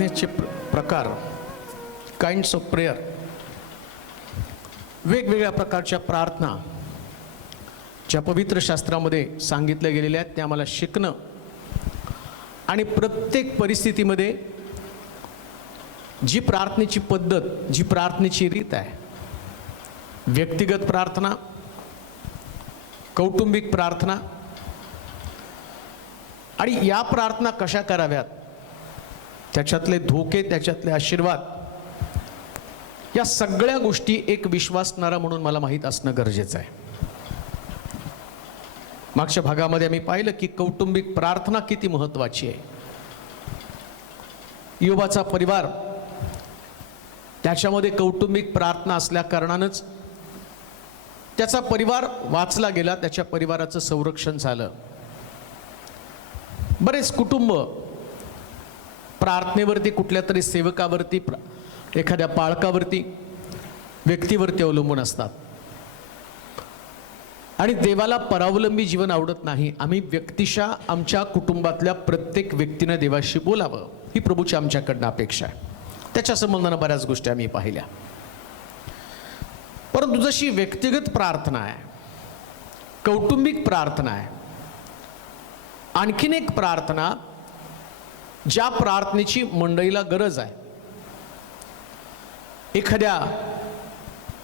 प्रार्थनेचे प्रकार, kinds of prayer, वेगवेगळ्या प्रकारच्या प्रार्थना ज्या पवित्र शास्त्रामध्ये सांगितल्या गेलेल्या आहेत त्या आम्हाला शिकणं आणि प्रत्येक परिस्थितीमध्ये जी प्रार्थनेची पद्धत, जी प्रार्थनेची रीत आहे, व्यक्तिगत प्रार्थना, कौटुंबिक प्रार्थना आणि या प्रार्थना कशा कराव्यात, त्याच्यातले धोके, त्याच्यातले आशीर्वाद, या सगळ्या गोष्टी एक विश्वासणारा म्हणून मला माहीत असणं गरजेचं आहे. मागच्या भागामध्ये आम्ही पाहिलं की कौटुंबिक प्रार्थना किती महत्त्वाची आहे. योबाचा परिवार, त्याच्यामध्ये कौटुंबिक प्रार्थना असल्या कारणानंच त्याचा परिवार वाचला गेला, त्याच्या परिवाराचं संरक्षण झालं. बरेच कुटुंब प्रार्थनेवरती, कुठल्या तरी सेवकावरती, एखाद्या पाळकावरती, व्यक्तीवरती अवलंबून असतात आणि देवाला परावलंबी जीवन आवडत नाही. आम्ही व्यक्तिशः आमच्या कुटुंबातल्या प्रत्येक व्यक्तीनं देवाशी बोलावं, ही प्रभूची आमच्याकडनं अपेक्षा आहे. त्याच्या संबंधानं बऱ्याच गोष्टी आम्ही पाहिल्या. परंतु जशी व्यक्तिगत प्रार्थना आहे, कौटुंबिक प्रार्थना आहे, आणखीन एक प्रार्थना ज्या प्रार्थनेची मंडळीला गरज आहे. एखाद्या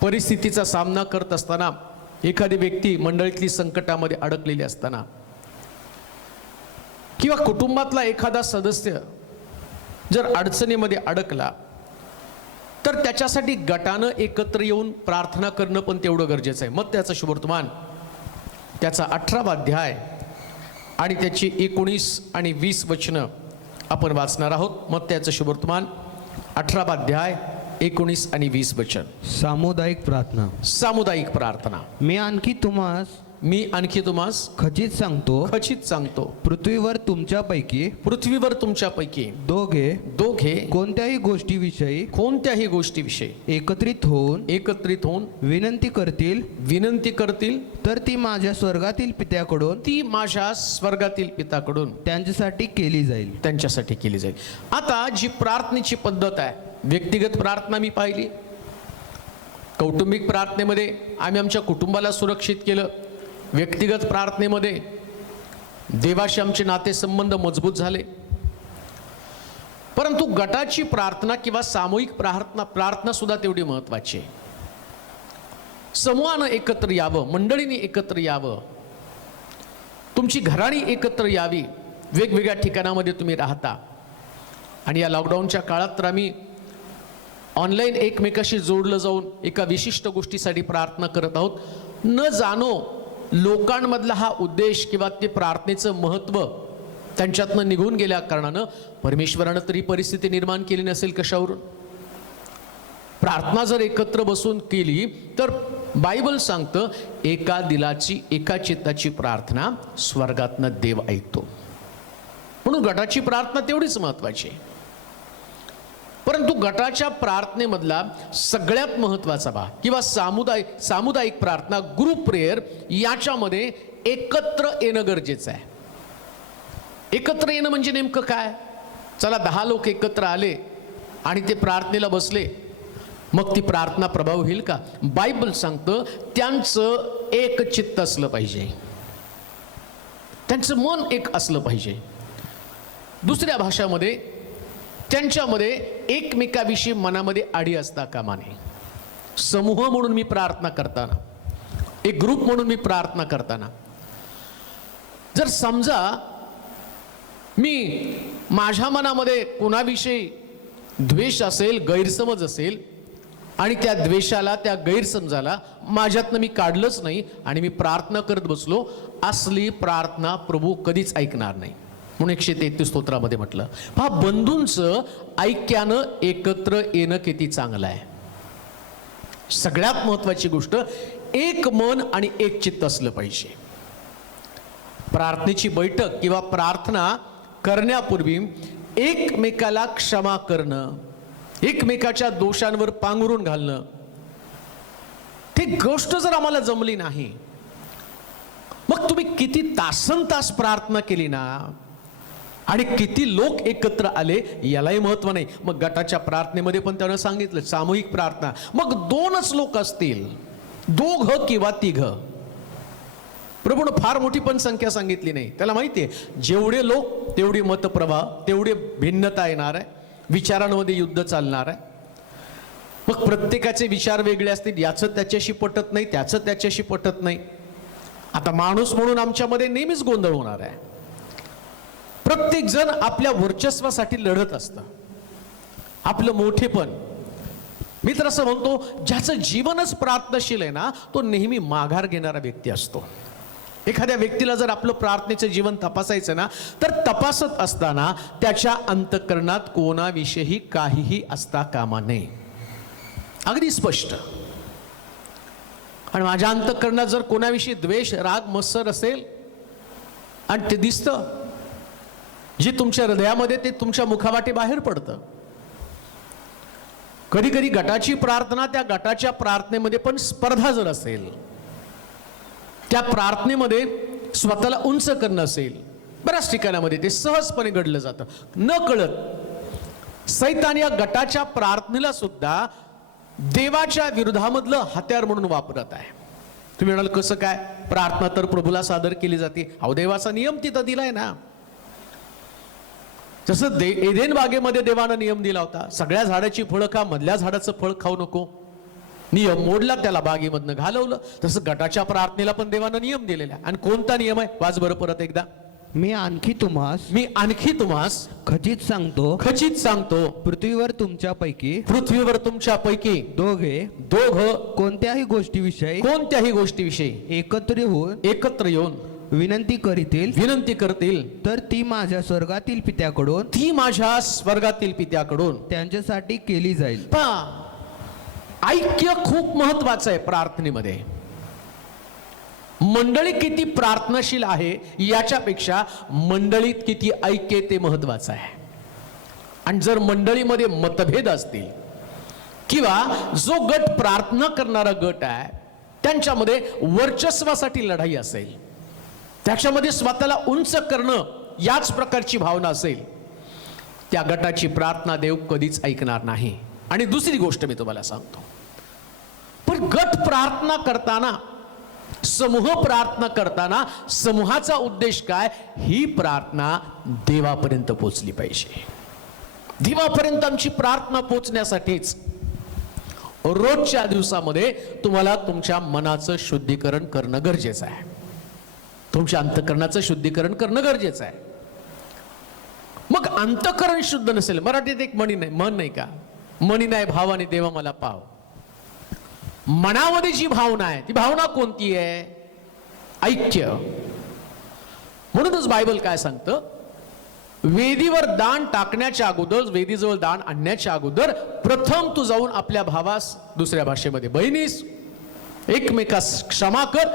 परिस्थितीचा सामना करत असताना, एखादी व्यक्ती मंडळीतली संकटामध्ये अडकलेली असताना, किंवा कुटुंबातला एखादा सदस्य जर अडचणीमध्ये अडकला, तर त्याच्यासाठी गटानं एकत्र येऊन प्रार्थना करणं पण तेवढं गरजेचं आहे. मग त्याचं शुभवर्तमान, त्याचा 18वा अध्याय आणि त्याची 19 आणि 20 वचनं आपण वाचणार आहोत. मग त्याचं शुभवर्तमान 18वा अध्याय 19 आणि 20 वचन. सामुदायिक प्रार्थना. सामुदायिक प्रार्थना. मी आणखी तुम्हास खचित सांगतो, पृथ्वीवर तुमच्यापैकी दोघे कोणत्याही गोष्टीविषयी एकत्रित होऊन विनंती करतील तर ती माझ्या स्वर्गातील पित्याकडून त्यांच्यासाठी केली जाईल. आता जी प्रार्थनेची पद्धत आहे, व्यक्तिगत प्रार्थना मी पाहिली, कौटुंबिक प्रार्थनेमध्ये आम्ही आमच्या कुटुंबाला सुरक्षित केलं, व्यक्तिगत प्रार्थनेमध्ये देवाशी आमचे नातेसंबंध मजबूत झाले. परंतु गटाची प्रार्थना किंवा सामूहिक प्रार्थना सुद्धा तेवढी महत्त्वाची आहे. समूहानं एकत्र यावं, मंडळीने एकत्र यावं, तुमची घराणी एकत्र यावी. वेगवेगळ्या ठिकाणामध्ये तुम्ही राहता आणि या लॉकडाऊनच्या काळात तर आम्ही ऑनलाईन एकमेकाशी जोडलं जाऊन एका विशिष्ट गोष्टीसाठी प्रार्थना करत आहोत. न जाणो लोकांमधला हा उद्देश किंवा ते प्रार्थनेचं महत्त्व त्यांच्यातनं निघून गेल्या कारणानं परमेश्वरानं तरी परिस्थिती निर्माण केली नसेल कशावरून. प्रार्थना जर एकत्र बसून केली तर बायबल सांगतं एका दिलाची, एका चित्ताची प्रार्थना स्वर्गातनं देव ऐकतो. म्हणून गटाची प्रार्थना तेवढीच महत्त्वाची आहे. परंतु गटाच्या प्रार्थनेमधला सगळ्यात महत्त्वाचा भाग किंवा सामुदायिक प्रार्थना, ग्रुप प्रेयर, याच्यामध्ये एकत्र येणं गरजेचं आहे. एकत्र येणं म्हणजे नेमकं काय? चला 10 लोक एकत्र आले आणि ते प्रार्थनेला बसले, मग ती प्रार्थना प्रभावी होईल का? बायबल सांगतं त्यांचं एक चित्त असलं पाहिजे, त्यांचं मन एक असलं पाहिजे. दुसऱ्या भाषामध्ये त्यांच्यामध्ये एकमेकाविषयी मनामध्ये आडी असता कामा नये. समूह म्हणून मी प्रार्थना करताना, एक ग्रुप म्हणून मी प्रार्थना करताना, जर समजा मी माझ्या मनामध्ये कोणाविषयी द्वेष असेल, गैरसमज असेल आणि त्या द्वेषाला, त्या गैरसमजाला माझ्यातनं मी काढलंच नाही आणि मी प्रार्थना करत बसलो, असली प्रार्थना प्रभू कधीच ऐकणार नाही. म्हणून 133 स्तोत्रामध्ये म्हटलं, पहा बंधूंचं ऐक्यानं एकत्र येणं किती चांगलं आहे. सगळ्यात महत्त्वाची गोष्ट एक मन आणि एक चित्त असलं पाहिजे. प्रार्थनेची बैठक किंवा प्रार्थना करण्यापूर्वी एकमेकाला क्षमा करणं, एकमेकाच्या दोषांवर पांघरून घालणं, ती गोष्ट जर आम्हाला जमली नाही, मग तुम्ही किती तासनतास प्रार्थना केली ना, आणि किती लोक एकत्र आले यालाही महत्व नाही. मग गटाच्या प्रार्थनेमध्ये पण त्यानं सांगितलं सामूहिक प्रार्थना. मग 2च लोक असतील, 2 किंवा 3, प्रभूनं फार मोठी पण संख्या सांगितली नाही. त्याला माहिती आहे जेवढे लोक तेवढी मतप्रवाह, तेवढे भिन्नता येणार आहे, विचारांमध्ये युद्ध चालणार आहे. मग प्रत्येकाचे विचार वेगळे असतील, याचं त्याच्याशी पटत नाही, त्याचं त्याच्याशी पटत नाही. आता माणूस म्हणून आमच्यामध्ये नेहमीच गोंधळ होणार आहे. प्रत्येक जण आपल्या वर्चस्वासाठी लढत असतं, आपलं मोठेपण. मी तर असं म्हणतो ज्याचं जीवनच प्रार्थनाशील आहे ना, तो नेहमी माघार घेणारा व्यक्ती असतो. एखाद्या व्यक्तीला जर आपलं प्रार्थनेचं जीवन तपासायचं ना, तर तपासत असताना त्याच्या अंतःकरणात कोणाविषयी काहीही असता कामा नये, अगदी स्पष्ट. आणि माझ्या अंतःकरणात जर कोणाविषयी द्वेष, राग, मत्सर असेल आणि ते दिसतं, जे तुमच्या हृदयामध्ये ते तुमच्या मुखावाटे बाहेर पडतं. कधी कधी गटाची प्रार्थना, त्या गटाच्या प्रार्थनेमध्ये पण स्पर्धा जर असेल, त्या प्रार्थनेमध्ये स्वतःला उंच करणं असेल, बऱ्याच ठिकाणामध्ये ते सहजपणे घडलं जातं. न कळत सैतान या गटाच्या प्रार्थनेला सुद्धा देवाच्या विरोधामधलं हत्यार म्हणून वापरत आहे. तुम्ही म्हणाल कसं काय, प्रार्थना तर प्रभूला सादर केली जाते. अहो देवाचा नियम तिथं दिलाय ना. जसं एदेन बागेमध्ये देवानं नियम दिला होता, सगळ्या झाडाची फळं खा, मधल्या झाडाचं फळ खाऊ नको. नियम मोडला, त्याला बागेमधनं घालवलं. तसं गटाच्या प्रार्थनेला पण देवानं नियम दिलेला. आणि कोणता नियम आहे, वाच बरं परत एकदा. मी आणखी तुम्हास खचित सांगतो पृथ्वीवर तुमच्यापैकी दोघ कोणत्याही गोष्टीविषयी एकत्र येऊन विनंती करतील तर ती माझ्या स्वर्गातील पित्याकडून त्यांच्यासाठी केली जाईल. ऐक्य खूप महत्वाचं आहे प्रार्थनेमध्ये. मंडळी किती प्रार्थनाशील आहे याच्यापेक्षा मंडळीत किती ऐक्य ते महत्वाचं आहे. आणि जर मंडळीमध्ये मतभेद असतील किंवा जो गट प्रार्थना करणारा गट आहे त्यांच्यामध्ये वर्चस्वासाठी लढाई असेल, त्याच्यामध्ये स्वतःला उंच करणं याच प्रकारची भावना असेल, त्या गटाची प्रार्थना देव कधीच ऐकणार नाही. आणि दुसरी गोष्ट मी तुम्हाला सांगतो, पण गट प्रार्थना करताना, समूह प्रार्थना करताना समूहाचा उद्देश काय, ही प्रार्थना देवापर्यंत पोहोचली पाहिजे. देवापर्यंत आमची प्रार्थना पोहोचण्यासाठीच रोजच्या दिवसामध्ये तुम्हाला तुमच्या मनाचं शुद्धीकरण करणं गरजेचं आहे, तुमच्या अंतःकरणाचं शुद्धीकरण करणं गरजेचं आहे. मग अंतःकरण शुद्ध नसेल, मराठीत एक म्हण नाही का, मनी नाही भावाने देवा मला पाव. मनामध्ये जी भावना आहे ती भावना कोणती आहे, ऐक्य. म्हणूनच बायबल काय सांगतं, वेदीवर दान टाकण्याच्या अगोदर, वेदीजवळ दान आणण्याच्या अगोदर प्रथम तू जाऊन आपल्या भावास, दुसऱ्या भाषेमध्ये बहिणीस, एकमेकास क्षमा कर,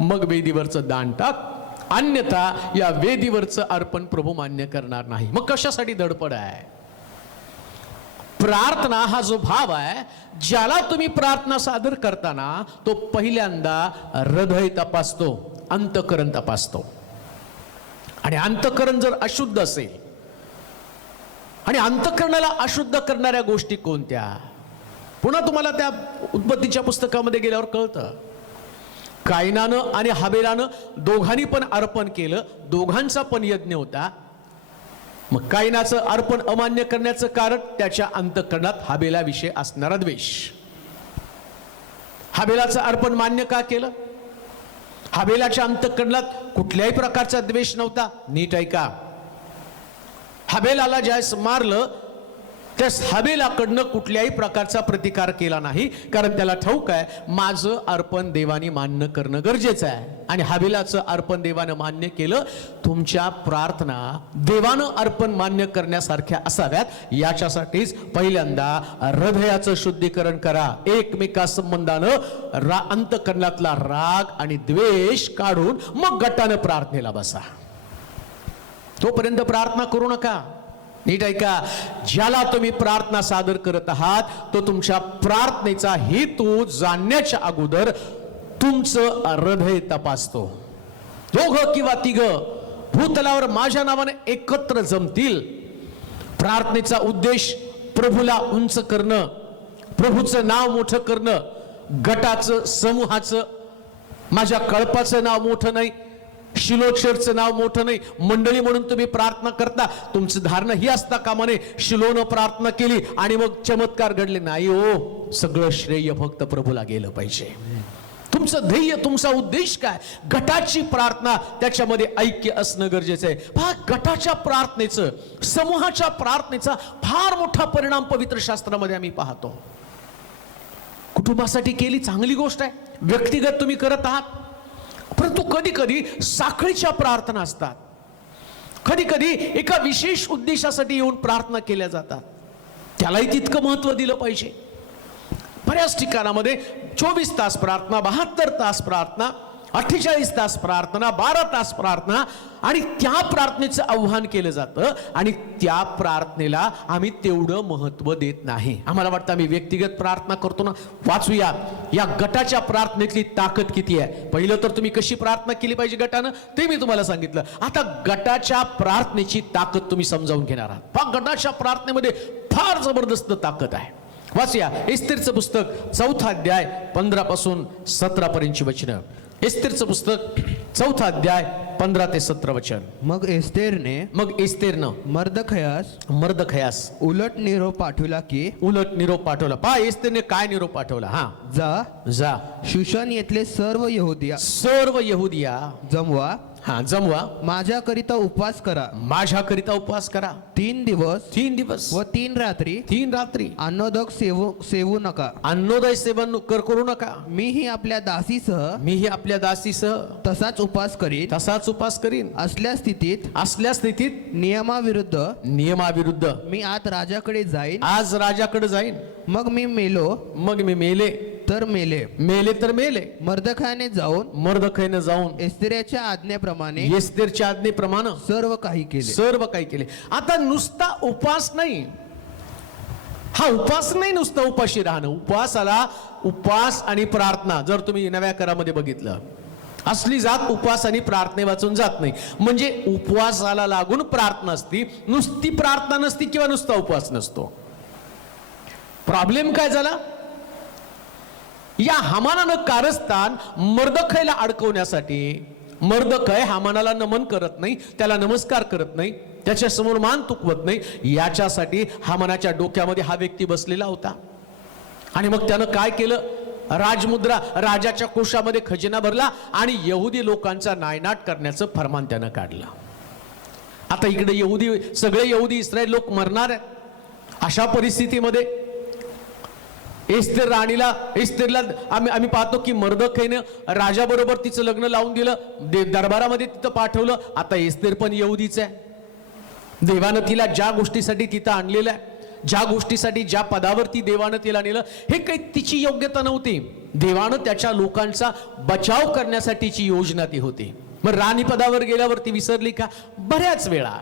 मग वेदीवरचं दान टाक. अन्यथा या वेदीवरचं अर्पण प्रभू मान्य करणार नाही. मग कशासाठी धडपड आहे. प्रार्थना हा जो भाव आहे, ज्याला तुम्ही प्रार्थना सादर करताना तो पहिल्यांदा हृदय तपासतो, अंतःकरण तपासतो. आणि अंतःकरण जर अशुद्ध असेल, आणि अंतःकरणाला अशुद्ध करणाऱ्या गोष्टी कोणत्या, पुन्हा तुम्हाला त्या उत्पत्तीच्या पुस्तकामध्ये गेल्यावर कळतं. कायनानं आणि हाबेलानं दोघांनी पण अर्पण केलं, दोघांचा पण यज्ञ होता. मग कायनाचं अर्पण अमान्य करण्याचं कारण त्याच्या अंतःकरणात हाबेलाविषयी असणारा द्वेष. हाबेलाचं अर्पण मान्य का केलं, हाबेलाच्या अंतःकरणात कुठल्याही प्रकारचा द्वेष नव्हता. नीट ऐका, हाबेलाला ज्यावेळेस मारलं त्यास हाबेलाकडनं कुठल्याही प्रकारचा प्रतिकार केला नाही, कारण त्याला ठाऊक आहे माझं अर्पण देवाने मान्य करणं गरजेचं आहे. आणि हाबेलाचं अर्पण देवानं मान्य केलं. तुमच्या प्रार्थना देवानं अर्पण मान्य करण्यासारख्या असाव्यात, याच्यासाठीच पहिल्यांदा हृदयाचं शुद्धीकरण करा. एकमेका संबंधानं अंतःकरणातला राग आणि द्वेष काढून मग गटानं प्रार्थनेला बसा. तोपर्यंत प्रार्थना करू नका. नीट ऐका, ज्याला तुम्ही प्रार्थना सादर करत आहात तो तुमच्या प्रार्थनेचा हेतू जाणण्याच्या अगोदर तुमचं हृदय तपासतो. 2 किंवा 3 भूतलावर माझ्या नावाने एकत्र जमतील. प्रार्थनेचा उद्देश प्रभूला उंच करणं, प्रभूचं नाव मोठं करणं, गटाचं, समूहाचं, माझ्या कळपाचं नाव मोठं नाही, शिलो चर्चचं नाव मोठं नाही. मंडळी म्हणून तुम्ही प्रार्थना करता, तुमचं धारणं ही असता कामा नये शिलोनं प्रार्थना केली आणि मग चमत्कार घडले नाही. हो, सगळं श्रेय फक्त प्रभूला गेलं पाहिजे. तुमचं ध्येय, तुमचा उद्देश काय? गटाची प्रार्थना, त्याच्यामध्ये ऐक्य असणं गरजेचं आहे. पहा, गटाच्या प्रार्थनेचं, समूहाच्या प्रार्थनेचा फार मोठा परिणाम पवित्र शास्त्रामध्ये आम्ही पाहतो. कुटुंबासाठी केली चांगली गोष्ट आहे, व्यक्तिगत तुम्ही करत आहात, परंतु कधी कधी साखळीच्या प्रार्थना असतात, कधी कधी एका विशेष उद्देशासाठी येऊन प्रार्थना केल्या जातात, त्यालाही तितकं महत्व दिलं पाहिजे. बऱ्याच ठिकाणामध्ये 24 तास प्रार्थना, 72 तास प्रार्थना, 48 तास प्रार्थना, 12 तास प्रार्थना, आणि त्या प्रार्थनेचं आव्हान केलं जातं आणि त्या प्रार्थनेला आम्ही तेवढं महत्व देत नाही. आम्हाला वाटतं आम्ही व्यक्तिगत प्रार्थना करतो ना. वाचूया या गटाच्या प्रार्थनेतली ताकद किती आहे. पहिलं तर तुम्ही कशी प्रार्थना केली पाहिजे गटानं ते मी तुम्हाला सांगितलं. आता गटाच्या प्रार्थनेची ताकद तुम्ही समजावून घेणार आहात. पहा, गटाच्या प्रार्थनेमध्ये फार जबरदस्त ताकद आहे. वाचूया एस्तेरचं पुस्तक 4 अध्याय 15 पासून 17 पर्यंतची वचनं. एस्तेरचं पुस्तक 4 अध्याय 15 ते 17 वचन. मग एस्तेरनं मर्दखयास उलट निरोप पाठवला की, उलट निरोप पाठवला. पहा, एस्तेरने काय निरोप पाठवला. हा, जा शुशन येथले सर्व यहुदिया जमवा, माझ्याकरिता उपवास करा. 3 दिवस व 3 रात्री अन्नोदक सेवू नका. अन्नोदय सेवन करू नका. मीही आपल्या दासीसह तसाच उपवास करीन. असल्या स्थितीत नियमाविरुद्ध मी आज राजाकडे जाईन. मग मी मेले तर मेले. मर्दखायाने जाऊन एस्तेरच्या आज्ञेप्रमाणे सर्व काही केले. आता नुसता उपास नाही, हा उपास नाही नुसता उपाशी राहणं. उपास आणि प्रार्थना जर तुम्ही नव्या करामध्ये बघितलं, असली जात उपास आणि प्रार्थने वाचून जात नाही. म्हणजे उपवासाला लागून प्रार्थना असती, नुसती प्रार्थना नसती किंवा नुसता उपवास नसतो. प्रॉब्लेम काय झाला? या हामानानं कारस्थान मर्दखयला अडकवण्यासाठी, मर्दखय हामानाला नमन करत नाही, त्याला नमस्कार करत नाही, त्याच्या समोर मान तुकवत नाही, याच्यासाठी हामानाच्या डोक्यामध्ये हा व्यक्ती बसलेला होता. आणि मग त्यानं काय केलं? राजमुद्रा, राजाच्या कोशामध्ये खजिना भरला आणि यहुदी लोकांचा नायनाट करण्याचं फरमान त्यानं काढलं. आता इकडे सगळे यहुदी इस्रायल लोक मरणार आहेत. अशा परिस्थितीमध्ये एस्तेरला आम्ही पाहतो की मर्दखयने राजाबरोबर तिचं लग्न लावून दिलं, दरबारामध्ये तिथं पाठवलं. आता एस्तेर पण यहुदीच आहे. देवानं तिला ज्या गोष्टीसाठी तिथं आणलेलं आहे, ज्या गोष्टीसाठी ज्या पदावरती देवानं तिला नेलं, हे काही तिची योग्यता नव्हती. देवानं त्याच्या लोकांचा बचाव करण्यासाठीची योजना ती होती. मग राणी पदावर गेल्यावरती विसरली का? बऱ्याच वेळा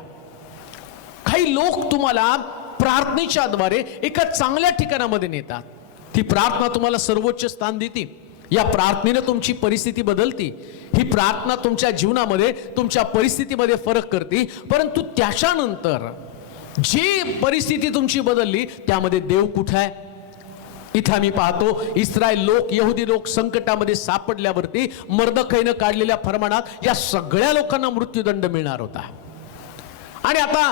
काही लोक तुम्हाला प्रार्थनेच्या द्वारे एका चांगल्या ठिकाणामध्ये नेतात. ती प्रार्थना तुम्हाला सर्वोच्च स्थान देते. या प्रार्थनेने तुमची परिस्थिती बदलती. ही प्रार्थना तुमच्या जीवनामध्ये, तुमच्या परिस्थितीमध्ये फरक करते. परंतु त्याच्यानंतर जी परिस्थिती तुमची बदलली त्यामध्ये देव कुठे आहे? इथं आम्ही पाहतो इस्रायल लोक, यहुदी लोक संकटामध्ये सापडल्यावरती मर्दखयनं काढलेल्या फरमानात या सगळ्या लोकांना मृत्यूदंड मिळणार होता. आणि आता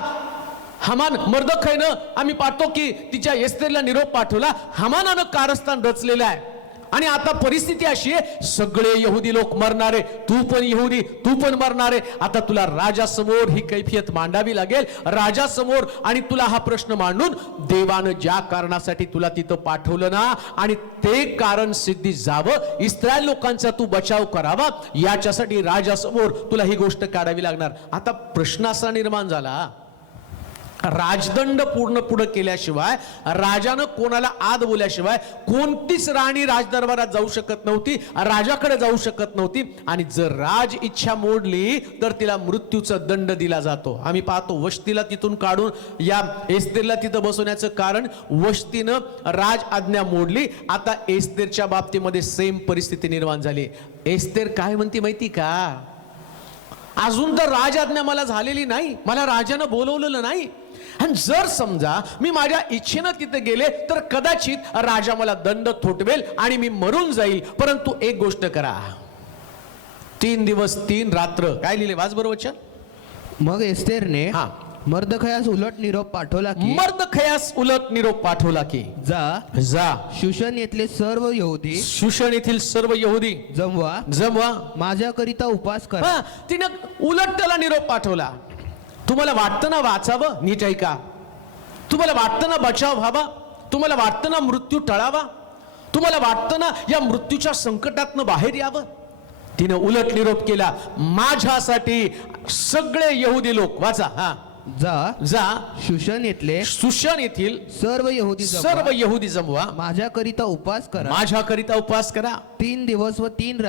हामान, मर्दखयनं आम्ही पाहतो की तिच्या एस्तेरला निरोप पाठवला. हामानानं कारस्थान रचलेलं आहे आणि आता परिस्थिती अशी आहे, सगळे यहुदी लोक मरणारे, तू पण यहुदी, तू पण मरणारे. आता तुला राजासमोर ही कैफियत मांडावी लागेल, राजासमोर. आणि तुला हा प्रश्न मांडून देवानं ज्या कारणासाठी तुला तिथं पाठवलं ना, आणि ते कारण सिद्धी जावं, इस्रायल लोकांचा तू बचाव करावा, याच्यासाठी राजासमोर तुला ही गोष्ट काढावी लागणार. आता प्रश्न असा निर्माण झाला, राजदंड पूर्ण पुढे केल्याशिवाय, राजानं कोणाला आद बोलल्याशिवाय कोणतीच राणी राजदरबारात जाऊ शकत नव्हती, राजाकडे जाऊ शकत नव्हती. आणि जर राज इच्छा मोडली तर तिला मृत्यूचा दंड दिला जातो. आम्ही पाहतो वस्तीला तिथून काढून या एस्तेरला तिथं बसवण्याचं कारण, वस्तीनं राज आज्ञा मोडली. आता एस्तेरच्या बाबतीमध्ये सेम परिस्थिती निर्माण झाली. एस्तेर काय म्हणते माहिती का? अजून तर राजआज्ञा मला झालेली नाही, मला राजानं बोलवलेलं नाही. आणि जर समजा मी माझ्या इच्छेनं तिथे गेले तर कदाचित राजा मला दंड थोटवेल आणि मी मरून जाईल. परंतु एक गोष्ट करा, 3 दिवस 3 रात्र. काय लिहिले, वाच बरोबर वचन. मग एस्तेरने हा. मर्दखयास उलट निरोप पाठवला की मर्दखयास उलट निरोप पाठवला की जा शूशन येथले सर्व यहुदी शूशन येथील सर्व यहुदी जमवा माझ्याकरिता उपवास करा. तिनं उलट त्याला निरोप पाठवला. तुम्हाला वाटतं ना वाचावं, नीट ऐका. तुम्हाला वाटतं ना बचाव व्हावा, तुम्हाला वाटतं ना मृत्यू टळावा, तुम्हाला वाटतं ना या मृत्यूच्या संकटातनं बाहेर यावं. तिनं उलट निरोप केला, माझ्यासाठी सगळे यहुदी लोक, वाचा, जा शूशन येथील सर्व यहुदी जमवा माझ्याकरिता उपवास करा. 3 दिवस व 3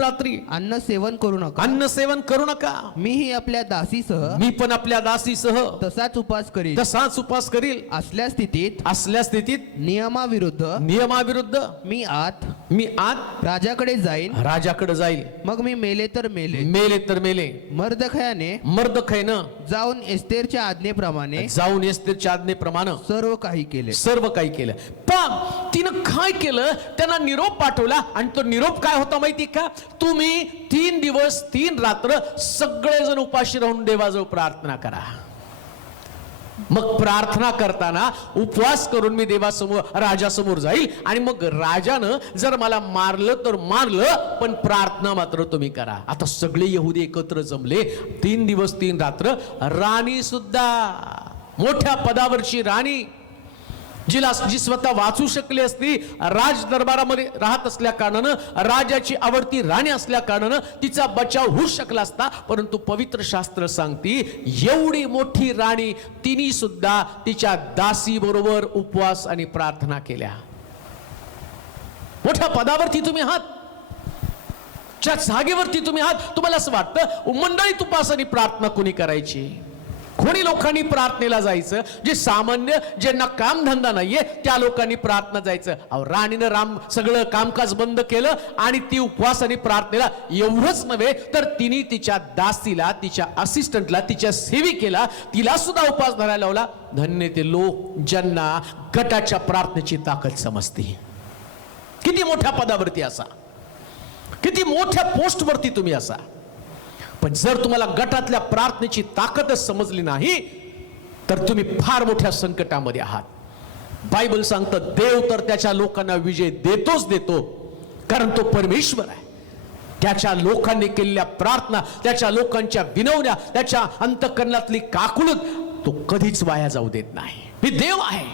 रात्री अन्न सेवन करू नका. मीही आपल्या दासीसह तसाच उपवास करील. असल्या स्थितीत नियमाविरुद्ध मी आत राजाकडे जाईल. मग मी मेले तर मेले. मर्दखयानं जाऊन एस्तेरच्या आज्ञेप्रमाणे सर्व काही केलं. पण तिनं काय केलं, त्यांना निरोप पाठवला. आणि तो निरोप काय होता माहिती का, तुम्ही 3 दिवस 3 रात्र सगळेजण उपाशी राहून देवाजवळ प्रार्थना करा. मग प्रार्थना करताना उपवास करून मी देवासमोर राजासमोर जाईल आणि मग राजानं जर मला मारलं तर मारलं, पण प्रार्थना मात्र तुम्ही करा. आता सगळे यहुदी एकत्र जमले. 3 दिवस 3 रात्र. राणी सुद्धा, मोठ्या पदावरची राणी, जी स्वतः वाचू शकली असती, राज दरबारामध्ये राहत असल्या कारणानं, राजाची आवडती राणी असल्या कारणानं तिचा बचाव होऊ शकला असता. परंतु पवित्र शास्त्र सांगती, एवढी मोठी राणी तिने सुद्धा तिच्या दासी बरोबर उपवास आणि प्रार्थना केल्या. मोठ्या पदावरती तुम्ही आहात, ज्या जागेवरती तुम्ही आहात, तुम्हाला असं वाटतं मंडळीत उपवास आणि प्रार्थना कोणी करायची? कोणी लोकांनी प्रार्थनेला जायचं? जे सामान्य, ज्यांना कामधंदा नाहीये त्या लोकांनी प्रार्थना जायचं. अहो, राणीनं सगळं कामकाज बंद केलं आणि ती उपवास आणि प्रार्थनेला. एवढंच नव्हे तर तिने तिच्या दासीला, तिच्या असिस्टंटला, तिच्या सेविकेला, तिला सुद्धा उपवास धरायला लावला. धन्य ते लोक ज्यांना गटाच्या प्रार्थनेची ताकद समजते. किती मोठ्या पदावरती असा, किती मोठ्या पोस्टवरती तुम्ही असा, पण जर तुम्हाला गटातल्या प्रार्थनेची ताकदच समजली नाही तर तुम्ही फार मोठ्या संकटामध्ये आहात. बायबल सांगतं, देव तर त्याच्या लोकांना विजय देतो, कारण तो परमेश्वर आहे. त्याच्या लोकांनी केलेल्या प्रार्थना, त्याच्या लोकांच्या विनवण्या, त्याच्या अंतःकरणातली काकुळत तो कधीच वाया जाऊ देत नाही. मी देव आहे.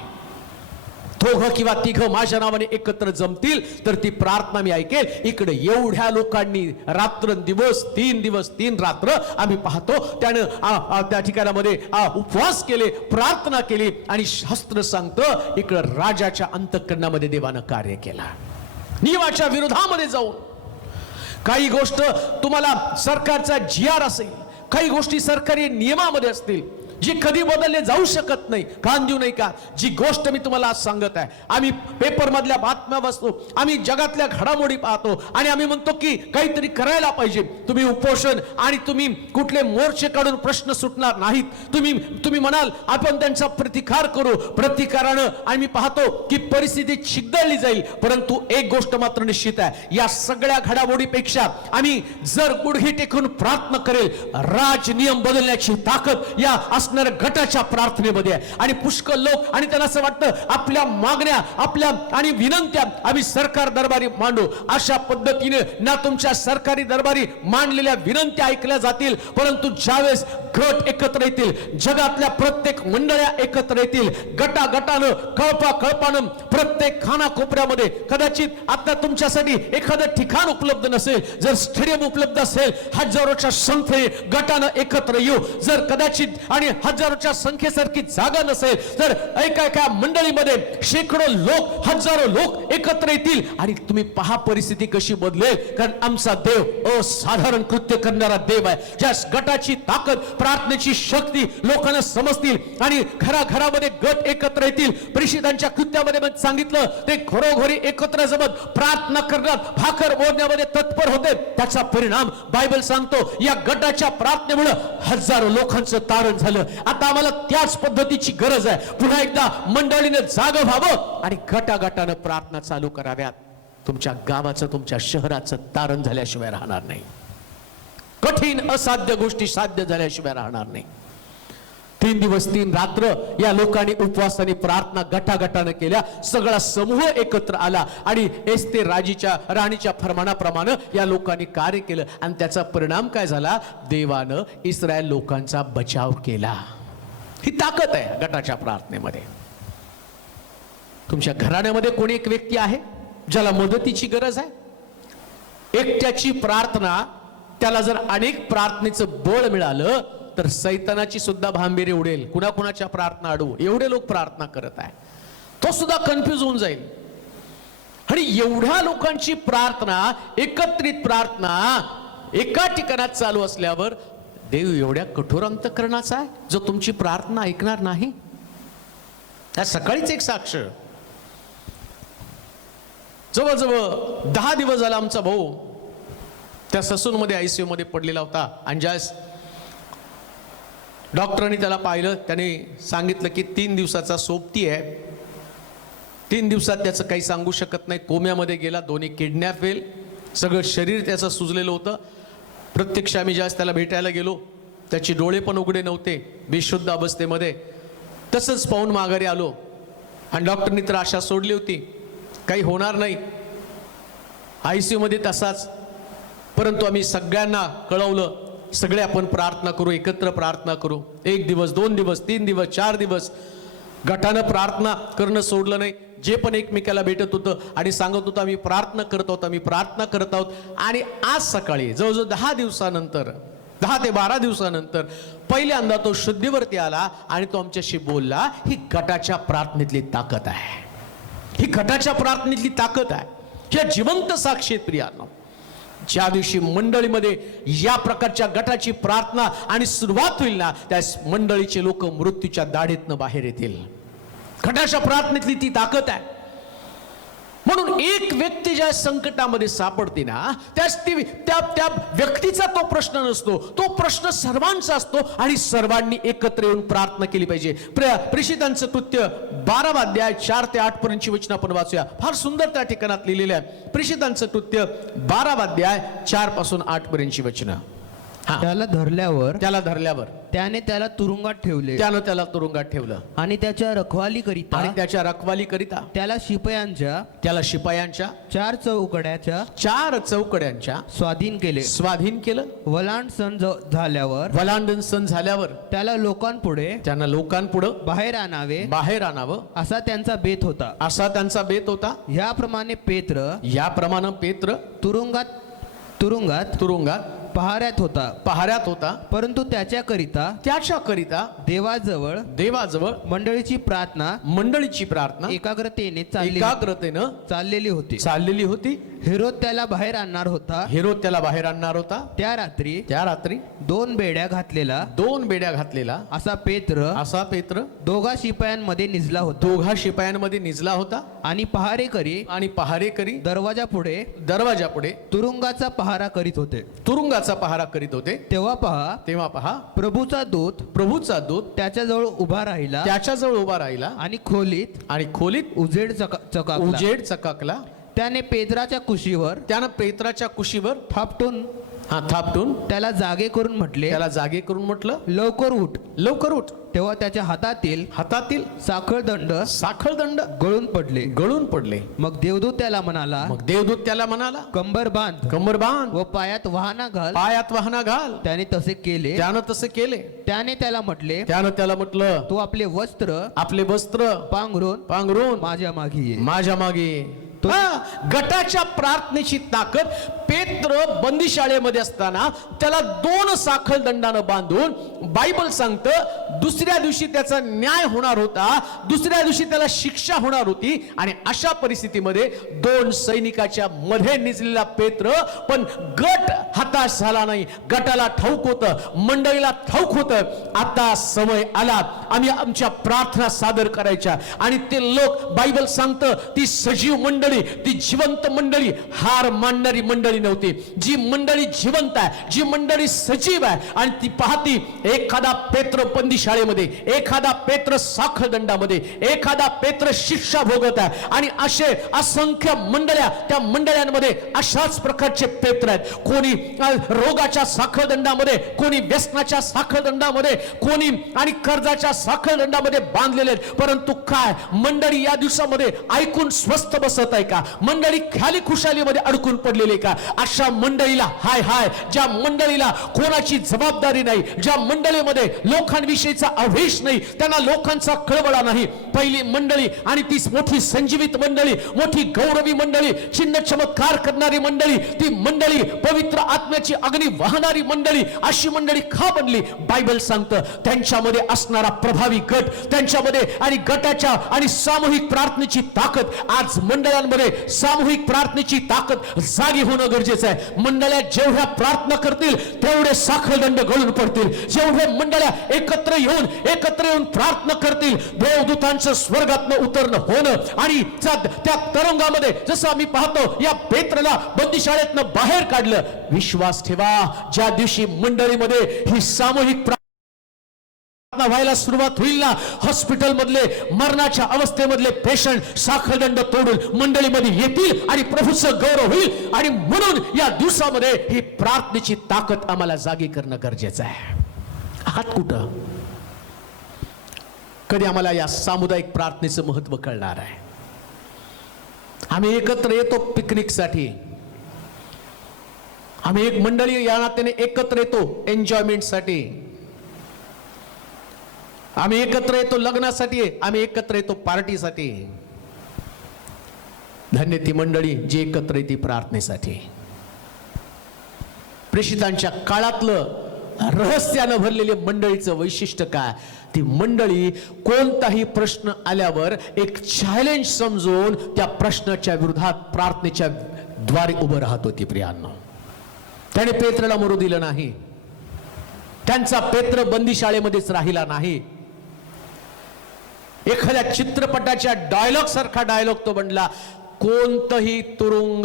2 किंवा 3 माझ्या नावाने एकत्र जमतील तर ती प्रार्थना मी ऐकेल. इकडे एवढ्या लोकांनी रात्रंदिवस 3 दिवस 3 रात्र आम्ही पाहतो त्यानं त्या ठिकाणामध्ये उपवास केले, प्रार्थना केली. आणि शास्त्र सांगतं इकडे राजाच्या अंतःकरणामध्ये देवानं कार्य केला. नियमाच्या विरोधामध्ये जाऊन काही गोष्ट तुम्हाला सरकारचा GR असेल, काही गोष्टी सरकारी नियमामध्ये असतील जे कधी बदलले जाऊ शकत नाही. कान देऊ नाही का? जी गोष्ट मी तुम्हाला आज सांगत आहे, आम्ही पेपर मधल्या बातम्या वाचतो, आम्ही जगातल्या घडामोडी पाहतो आणि आम्ही म्हणतो की काहीतरी करायला पाहिजे. तुम्ही उपोषण आणि तुम्ही कुठले मोर्चे काढून प्रश्न सुटणार नाहीत. तुम्ही म्हणाल आपण त्यांचा प्रतिकार करू, प्रतिकारानं आम्ही पाहतो की परिस्थिती चिघळली जाईल. परंतु एक गोष्ट मात्र निश्चित आहे, या सगळ्या घडामोडीपेक्षा आम्ही जर गुडघे टेकून प्रार्थना करेल, राज नियम बदलण्याची ताकद या गटाच्या प्रार्थनेमध्ये आहे. आणि पुष्कळ लोक, आणि त्यांना असं वाटतं आपल्या मागण्या, आपल्या आणि विनंत्या आम्ही सरकार दरबारी मांडू. अशा पद्धतीने ना तुमच्या सरकारी दरबारी मांडलेल्या विनंत्या ऐकल्या जातील, परंतु ज्यावेळेस गट एकत्र येतील, जगातल्या प्रत्येक मंडळ्या एकत्र येतील, गटागटानं, कळपानं प्रत्येक खानाकोपऱ्यामध्ये, कदाचित आता तुमच्यासाठी एखादं ठिकाण उपलब्ध नसेल, जर स्टेडियम उपलब्ध असेल, हजारोच्या संख्येने गटानं एकत्र येऊ. जर कदाचित आणि हजारोच्या संख्येसारखी जागा नसेल तर एका मंडळीमध्ये शेकडो लोक, हजारो लोक एकत्र येतील आणि तुम्ही पहा परिस्थिती कशी बदलेल. कारण आमचा देव असाधारण कृत्य करणारा देव आहे. ज्या गटाची ताकद, प्रार्थनेची शक्ती लोकांना समजतील आणि घराघरामध्ये गट एकत्र येतील. प्रेषितांच्या कृत्यामध्ये सांगितलं ते घरोघरी एकत्र जमत प्रार्थना करण्यात, भाकर मोडण्यामध्ये तत्पर होते. त्याचा परिणाम बायबल सांगतो या गटाच्या प्रार्थनेमुळे हजारो लोकांचं तारण झालं. आता आम्हाला त्याच पद्धतीची गरज आहे. पुन्हा एकदा मंडळीने जागं व्हावं आणि गटागटानं प्रार्थना चालू कराव्यात. तुमच्या गावाचं, तुमच्या शहराचं तारण झाल्याशिवाय राहणार नाही. कठीण असाध्य गोष्टी साध्य झाल्याशिवाय राहणार नाही. 3 दिवस 3 रात्र या लोकांनी उपवासाने प्रार्थना गटागटानं केल्या. सगळा समूह एकत्र आला आणि एस्ते राणीच्या फरमानाप्रमाणे या लोकांनी कार्य केलं आणि त्याचा परिणाम काय झाला? देवानं इस्रायल लोकांचा बचाव केला. ही ताकद आहे गटाच्या प्रार्थनेमध्ये. तुमच्या घराण्यामध्ये कोणी एक व्यक्ती आहे ज्याला मदतीची गरज आहे. एकट्याची प्रार्थना, त्याला जर अनेक प्रार्थनेचं बळ मिळालं तर सैतानाची सुद्धा भांबेरी उडेल. कुणाकुणाच्या प्रार्थना अडवू, एवढे लोक प्रार्थना करत आहे, तो सुद्धा कन्फ्यूज होऊन जाईल. आणि एवढ्या लोकांची प्रार्थना, एकत्रित प्रार्थना एका ठिकाणात चालू असल्यावर देव एवढ्या कठोर अंतःकरणाचा आहे जो तुमची प्रार्थना ऐकणार नाही. त्या सकाळीच एक साक्ष, जवळजवळ 10 दिवस झाला आमचा भाऊ त्या ससूनमध्ये ICU मध्ये पडलेला होता. आणि ज्यास डॉक्टरांनी त्याला पाहिलं, त्याने सांगितलं की 3 दिवसाचा सोबती आहे, 3 दिवसात त्याचं काही सांगू शकत नाही. कोम्यामध्ये गेला, दोन्ही किडनॅ फेल, सगळं शरीर त्याचं सुजलेलं होतं. प्रत्यक्ष आम्ही ज्यास त्याला भेटायला गेलो, त्याचे डोळे पण उघडे नव्हते, बेशुद्ध अवस्थेमध्ये. तसंच पाहून माघारी आलो आणि डॉक्टरनी तर आशा सोडली होती काही होणार नाही, ICU मध्ये तसाच. परंतु आम्ही सगळ्यांना कळवलं, सगळे आपण प्रार्थना करू, एकत्र प्रार्थना करू. 1 दिवस 2 दिवस 3 दिवस 4 दिवस गटानं प्रार्थना करणं सोडलं नाही. जे पण एकमेकाला भेटत होतं आणि सांगत होतं आम्ही प्रार्थना करत आहोत, आम्ही प्रार्थना करत आहोत. आणि आज सकाळी जवळजवळ 10 दिवसानंतर, 10 ते 12 दिवसानंतर पहिल्यांदा तो शुद्धीवरती आला आणि तो आमच्याशी बोलला. ही गटाच्या प्रार्थनेतली ताकद आहे, ही गटाच्या प्रार्थनेतली ताकद आहे. या जिवंत साक्षी आहेत प्रियांनो. ज्या दिवशी मंडळीमध्ये या प्रकारच्या गटाची प्रार्थना आणि सुरुवात होईल ना, त्या मंडळीचे लोक मृत्यूच्या दाढेतनं बाहेर येतील. गटाच्या प्रार्थनेतली ती ताकद आहे. म्हणून एक व्यक्ती ज्या संकटामध्ये सापडते ना, त्या व्यक्तीचा तो प्रश्न नसतो, तो प्रश्न सर्वांचा असतो आणि सर्वांनी एकत्र येऊन प्रार्थना केली पाहिजे. प्रेषितांचं कृत्य 12 अध्याय 4 ते 8 पर्यंतची वचनं आपण वाचूया. फार सुंदर त्या ठिकाणात लिहिलेलं आहे. प्रेषितांचं कृत्य 12 अध्याय 4 पासून 8 पर्यंतची वचनं. त्याला धरल्यावर त्याने त्याला तुरुंगात ठेवले, त्यानं त्याला तुरुंगात ठेवलं आणि त्याच्या रखवालीकरिता त्याला शिपायांच्या 4 चौकड्यांच्या स्वाधीन केलं. वलांडण सण झाल्यावर त्याला लोकांपुढे बाहेर आणावं असा त्यांचा बेत होता. याप्रमाणे पेत्र तुरुंगात पहाऱ्यात होता. परंतु त्याच्याकरिता देवाजवळ मंडळीची प्रार्थना एकाग्रतेने चाललेली होती. हेरोद त्याला बाहेर आणणार होता. त्या रात्री 2 बेड्या घातलेला असा पेत्र दोघा शिपायांमध्ये निजला होता. आणि पहारेकरी दरवाजापुढे तुरुंगाचा पहारा करीत होते. तेव्हा पहा प्रभूचा दूत त्याच्याजवळ उभा राहिला आणि खोलीत उजेड चकाकला. त्याने पेत्राच्या कुशीवर थापटून त्याला जागे करून म्हटलं लवकर उठ. तेव्हा त्याच्या हातातील साखळदंड गळून पडले. मग देवदूत त्याला म्हणाला कंबर बांध व पायात वाहना घाल. त्याने तसे केले. त्याने त्याला म्हटले तू आपले वस्त्र पांघरून माझ्या मागे गटाच्या प्रार्थनेची ताकद. पेत्र बंदीशाळेमध्ये असताना त्याला 2 साखळ दंडानं बांधून बायबल सांगतं दुसऱ्या दिवशी त्याचा न्याय होणार होता, दुसऱ्या दिवशी त्याला शिक्षा होणार होती. आणि अशा परिस्थितीमध्ये 2 सैनिकाच्या मध्ये निजलेला पेत्र, पण गट हताश झाला नाही. गटाला ठाऊक होतं, मंडळीला ठाऊक होतं, आता समय आला आम्ही आमच्या प्रार्थना सादर करायच्या. आणि ते लोक, बायबल सांगतं ती सजीव मंडळी, ती जिवंत मंडळी, हार मानणारी मंडळी नव्हती. जी मंडळी जिवंत आहे, जी मंडळी सजीव आहे, आणि ती पाहती एखादा पेत्र बंदीशाळेमध्ये, एखादा पेत्र साखळ दंडामध्ये, एखादा पेत्र शिक्षा भोगत आहे. आणि असे असंख्य मंडळ्या, त्या मंडळ्यांमध्ये अशाच प्रकारचे पेत्र आहेत. कोणी रोगाच्या साखळ दंडामध्ये, कोणी व्यसनाच्या साखळ दंडामध्ये, कोणी आणि कर्जाच्या साखळ दंडामध्ये बांधलेले आहेत. परंतु काय मंडळी या दिवसामध्ये ऐकून स्वस्थ बसत आहे का? मंडळी खाली खुशालीमध्ये अडकून पडलेली का? अशा मंडळीला हाय हाय, ज्या मंडळीला कोणाची जबाबदारी नाही, ज्या मंडळीमध्ये लोकांविषयीचा अवेश नाही, त्यांना लोकांचा कळवळा नाही. पहिली मंडळी आणि ती मोठी संजीवित मंडळी, मोठी गौरवी मंडळी, चिन्ह चमत्कार करणारी मंडळी, ती मंडळी पवित्र आत्म्याची अग्नी वाहणारी मंडळी, अशी मंडळी का बनली? बायबल सांगतं त्यांच्यामध्ये असणारा प्रभावी गट, त्यांच्यामध्ये आणि गटाच्या आणि सामूहिक प्रार्थनेची ताकद. आज मंडळांमध्ये सामूहिक प्रार्थनेची ताकद जागी होणं गरजेचं आहे. मंडळ्या जेवढ्या प्रार्थना करतील तेवढे साखळदंड गळून पडतील. जेवढे मंडळ्या एकत्र येऊन प्रार्थना करतील, देवदूतांचं स्वर्गातनं उतरणं होणं. आणि त्या तरंगामध्ये जसं आम्ही पाहतो या पेत्रला बंदीशाळेतनं बाहेर काढलं. विश्वास ठेवा, ज्या दिवशी मंडळीमध्ये ही सामूहिक व्हायला सुरुवात होईल ना, हॉस्पिटल मधले मरणाच्या अवस्थेमधले पेशंट साखळदंड तोडून मंडळीमध्ये येतील आणि प्रभूचं गौरव होईल. आणि म्हणून या दिवसामध्ये ही प्रार्थनेची ताकद आम्हाला जागी करणं गरजेचं आहे. आहात कुठं? कधी आम्हाला या सामुदायिक प्रार्थनेचं महत्व कळणार आहे? आम्ही एकत्र येतो पिकनिकसाठी, आम्ही एक मंडळी या नात्याने एकत्र येतो एन्जॉयमेंटसाठी, आम्ही एकत्र येतो लग्नासाठी, आम्ही एकत्र येतो पार्टीसाठी. धन्य ती मंडळी जी एकत्र येते प्रार्थनेसाठी. प्रेषितांच्या काळातलं रहस्यानं भरलेले मंडळीचं वैशिष्ट्य काय? ती मंडळी कोणताही प्रश्न आल्यावर एक चॅलेंज समजून त्या प्रश्नाच्या विरोधात प्रार्थनेच्या द्वारे उभं राहत होती. प्रियांनो, त्याने पेत्रला मरू दिलं नाही. त्यांचा पेत्र बंदीशाळेमध्येच राहिला नाही. एखाद्या चित्रपटाच्या डायलॉग सारखा डायलॉग तो बनला. कोणतंही तुरुंग,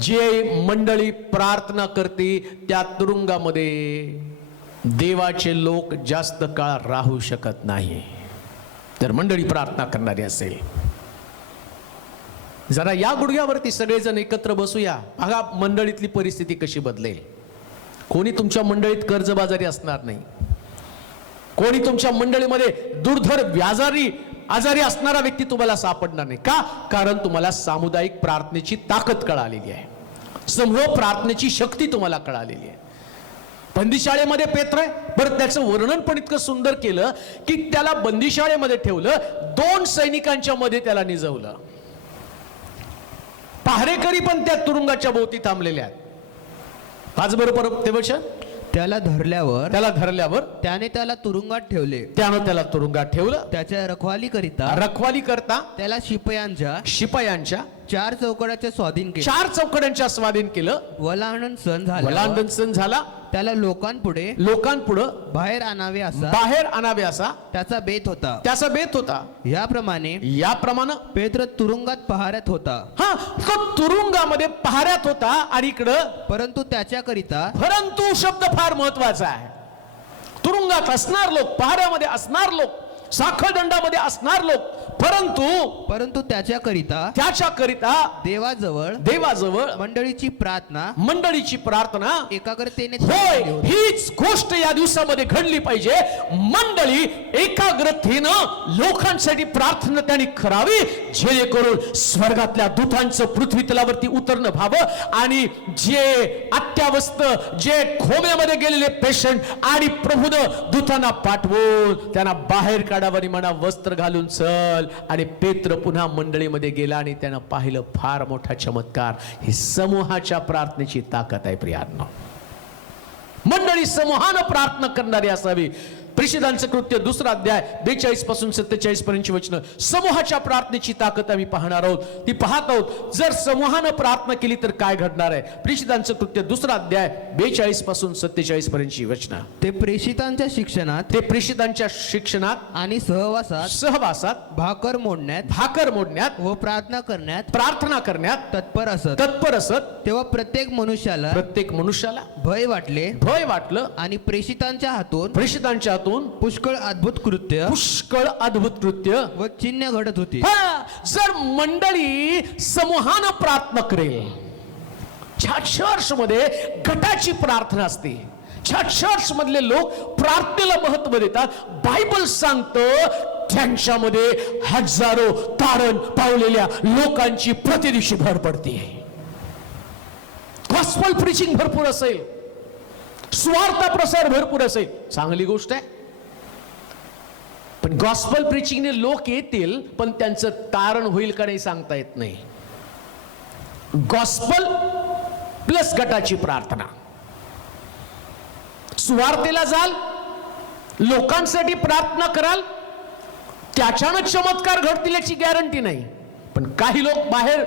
जे मंडळी प्रार्थना करते त्या तुरुंगामध्ये देवाचे लोक जास्त काळ राहू शकत नाही. जर मंडळी प्रार्थना करणारी असेल, जरा या गुडघ्यावरती सगळेजण एकत्र बसूया, बघा मंडळीतली परिस्थिती कशी बदलेल. कोणी तुमच्या मंडळीत कर्जबाजारी असणार नाही. कोणी तुमच्या मंडळीमध्ये दुर्धर व्याजारी आजारी असणारा व्यक्ती तुम्हाला सापडणार नाही. का? कारण तुम्हाला सामुदायिक प्रार्थनेची ताकद कळालेली आहे, समूह प्रार्थनेची शक्ती तुम्हाला कळालेली आहे. बंदीशाळेमध्ये पेत्र आहे, बरं त्याचं वर्णन पण इतकं सुंदर केलं की त्याला बंदीशाळेमध्ये ठेवलं, 2 सैनिकांच्या मध्ये त्याला निजवलं. पहारेकरी पण त्या तुरुंगाच्या भोवती थांबलेले आहेत. आज बरोबर ते वचन, त्याला धरल्यावर त्याने त्याला तुरुंगात ठेवले. त्यानं त्याला तुरुंगात ठेवलं. त्याच्या रखवाली करता त्याला शिपायांच्या 4 चौकड्याच्या स्वाधीन केलं. 4 चौकड्यांच्या स्वाधीन केलं. वलांडन सण झाला. त्याला लोकांपुढे बाहेर आणावे असा त्याचा बेत होता. याप्रमाणे पेत्र तुरुंगात पहाऱ्यात होता. हा, तो तुरुंगामध्ये पहाऱ्यात होता. आणि इकडं परंतु शब्द फार महत्वाचा आहे. तुरुंगात असणार लोक, पहाऱ्यामध्ये असणार लोक, साखळदंडामध्ये असणार लोक, परंतु त्याच्याकरिता देवाजवळ मंडळीची प्रार्थना एकाग्रतेने होय. हीच गोष्ट या दिवसामध्ये घडली पाहिजे. मंडळी एकाग्रतेनं लोकांसाठी प्रार्थना त्यांनी करावी, जेणेकरून स्वर्गातल्या दूतांचं पृथ्वी तलावरती उतरणं व्हावं. आणि जे अत्यावस्थ, जे खोम्यामध्ये गेलेले पेशंट आणि प्रभूनं दूतांना पाठवून त्यांना बाहेर काढावरी म्हणा वस्त्र घालून चल. आणि पेत्र पुन्हा मंडळीमध्ये गेला आणि त्यानं पाहिलं फार मोठा चमत्कार. ही समूहाच्या प्रार्थनेची ताकद आहे प्रियांनो. मंडळी समूहानं प्रार्थना करणारी असावी. प्रेषितांचं कृत्य 2 अध्याय 42 पासून 47 पर्यंतची वचनं. समूहाच्या प्रार्थनेची ताकद आम्ही पाहणार आहोत, ती पाहत आहोत. जर समूहानं प्रार्थना केली तर काय घडणार आहे. प्रेषितांचं कृत्य 2 अध्याय 42 पासून 47 पर्यंतची वचनं. ते प्रेषितांच्या शिक्षणात, ते प्रेषितांच्या शिक्षणात आणि सहवासात भाकर मोडण्यात व प्रार्थना करण्यात तत्पर असत. तेव्हा प्रत्येक मनुष्याला भय वाटलं आणि प्रेषितांच्या हातून पुष्कळ अद्भुत कृत्य व चिन्ह घडत होती. जर मंडळी समूहानं प्रार्थना करेल, ज्या चर्च मध्ये गटाची प्रार्थना असते, ज्या चर्च मधले लोक प्रार्थनेला महत्व देतात, बायबल सांगतं त्यांच्यामध्ये हजारो तारण पावलेल्या लोकांची प्रतिदिवशी भर पडते. गॉस्पल प्रीचिंग भरपूर असेल, सुवार्ता प्रसार भरपूर असेल, चांगली गोष्ट आहे. पण गॉस्पल प्रीचिंगने लोक येतील, पण त्यांचं तारण होईल का नाही सांगता येत नाही. गॉस्पल प्लस गटाची प्रार्थना. सुवार्तेला जाल, लोकांसाठी प्रार्थना कराल, त्याच्यानं चमत्कार घडतील याची गॅरंटी नाही. पण काही लोक बाहेर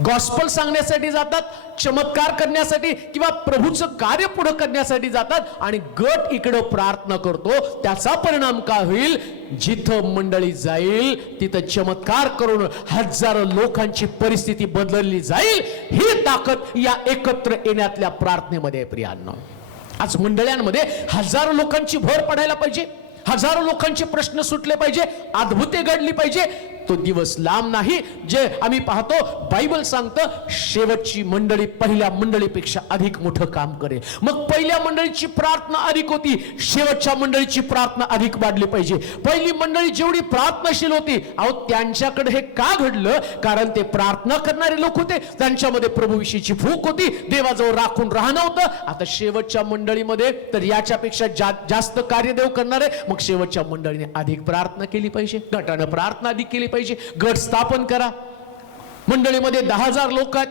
गॉस्पल सांगण्यासाठी जातात, चमत्कार करण्यासाठी किंवा प्रभूचं कार्य पुढे करण्यासाठी जातात, आणि गट इकडं प्रार्थना करतो. त्याचा परिणाम काय होईल. जिथं मंडळी जाईल तिथं चमत्कार करून हजारो लोकांची परिस्थिती बदलली जाईल. ही ताकद या एकत्र येण्यातल्या प्रार्थनेमध्ये आहे प्रियांनो. आज मंडळांमध्ये हजारो लोकांची भर पडायला पाहिजे, हजारो लोकांचे प्रश्न सुटले पाहिजे, अद्भुते घडली पाहिजे. तो दिवस लांब नाही जे आम्ही पाहतो. बायबल सांगतं शेवटची मंडळी पहिल्या मंडळीपेक्षा अधिक मोठं काम करेल. मग पहिल्या मंडळीची प्रार्थना अधिक होती, शेवटच्या मंडळीची प्रार्थना अधिक वाढली पाहिजे. पहिली मंडळी जेवढी प्रार्थनाशील होती, अहो त्यांच्याकडे हे का घडलं. कारण ते प्रार्थना करणारे लोक होते, त्यांच्यामध्ये प्रभूविषयीची भूक होती, देवाजवळ राखून राहणं होतं. आता शेवटच्या मंडळीमध्ये तर याच्यापेक्षा जास्त कार्य देव करणारे. मग शेवटच्या मंडळीने अधिक प्रार्थना केली पाहिजे, गटानं प्रार्थना अधिक केली पाहिजे. गट स्थापन करा. मंडळीमध्ये 10,000 लोक आहेत,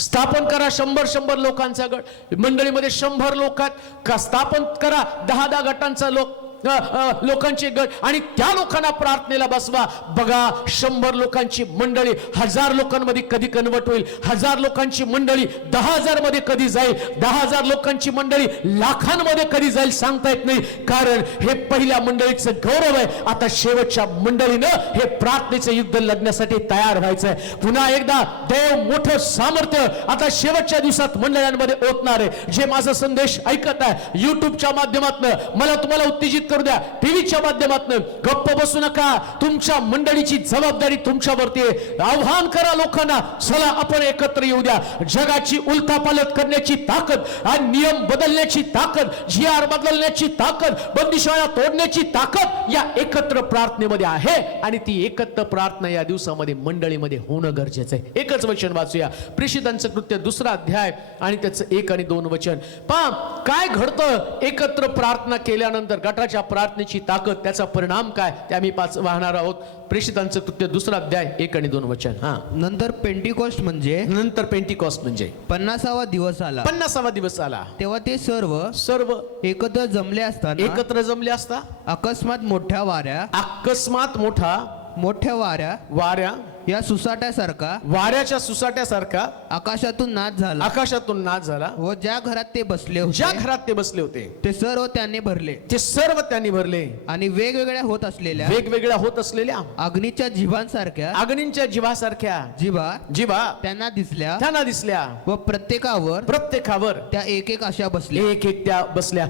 स्थापन करा 100 लोकांचा गट. मंडळीमध्ये 100 लोक आहेत का, स्थापन करा 10 गटांचा लोकांचे गट, आणि त्या लोकांना प्रार्थनेला बसवा. बघा 100 लोकांची मंडळी 1000 लोकांमध्ये कधी कन्वर्ट होईल, 1000 लोकांची मंडळी 10,000 मध्ये कधी जाईल, 10,000 लोकांची मंडळी लाखांमध्ये कधी जाईल सांगता येत नाही. कारण हे पहिल्या मंडळीचं गौरव आहे. आता शेवटच्या मंडळीनं हे प्रार्थनेचं युद्ध लढण्यासाठी तयार व्हायचं आहे. पुन्हा एकदा देव मोठं सामर्थ्य आता शेवटच्या दिवसात मंडळांमध्ये ओतणार आहे. जे माझा संदेश ऐकत आहे युट्यूबच्या माध्यमातून, मला तुम्हाला उत्तेजित करू द्या. टीव्हीच्या माध्यमातून गप्प बसू नका. तुमच्या मंडळीची जबाबदारी तुमच्यावरती आहे. आव्हान करा लोकांना, चला आपण एकत्र येऊ द्या. जगाची उलथापालट करण्याची ताकद, आणि नियम बदलण्याची ताकद, GR बदलण्याची ताकद, बंदिशाळा तोडण्याची ताकद या एकत्र प्रार्थनेमध्ये आहे. आणि ती एकत्र प्रार्थना या दिवसामध्ये मंडळीमध्ये होणं गरजेचं आहे. एकच वचन वाचूया, प्रेषितांचं कृत्य 2 अध्याय आणि त्याचं 1 आणि 2 वचन. पहा काय घडतं एकत्र प्रार्थना केल्यानंतर, गटाच्या प्रार्थनेची ताकद, त्याचा परिणाम काय ते आम्ही वाहणार आहोत. प्रेषितांचं कृत्य 2 अध्याय 1 आणि 2 वचन. नंतर पेंटिकॉस्ट म्हणजे 50वा दिवस आला. 50वा दिवस आला तेव्हा ते सर्व एकत्र जमले असता अकस्मात मोठ्या वाऱ्या या वाऱ्याच्या सुसाट्यासारखा आकाशातून नाद झाला व ज्या घरात ते बसले होते ते सर्व त्यांनी भरले आणि वेगवेगळ्या होत असलेल्या अग्नीच्या जिवासारख्या जिभा त्यांना दिसल्या व प्रत्येकावर त्या एक अशा बसल्या.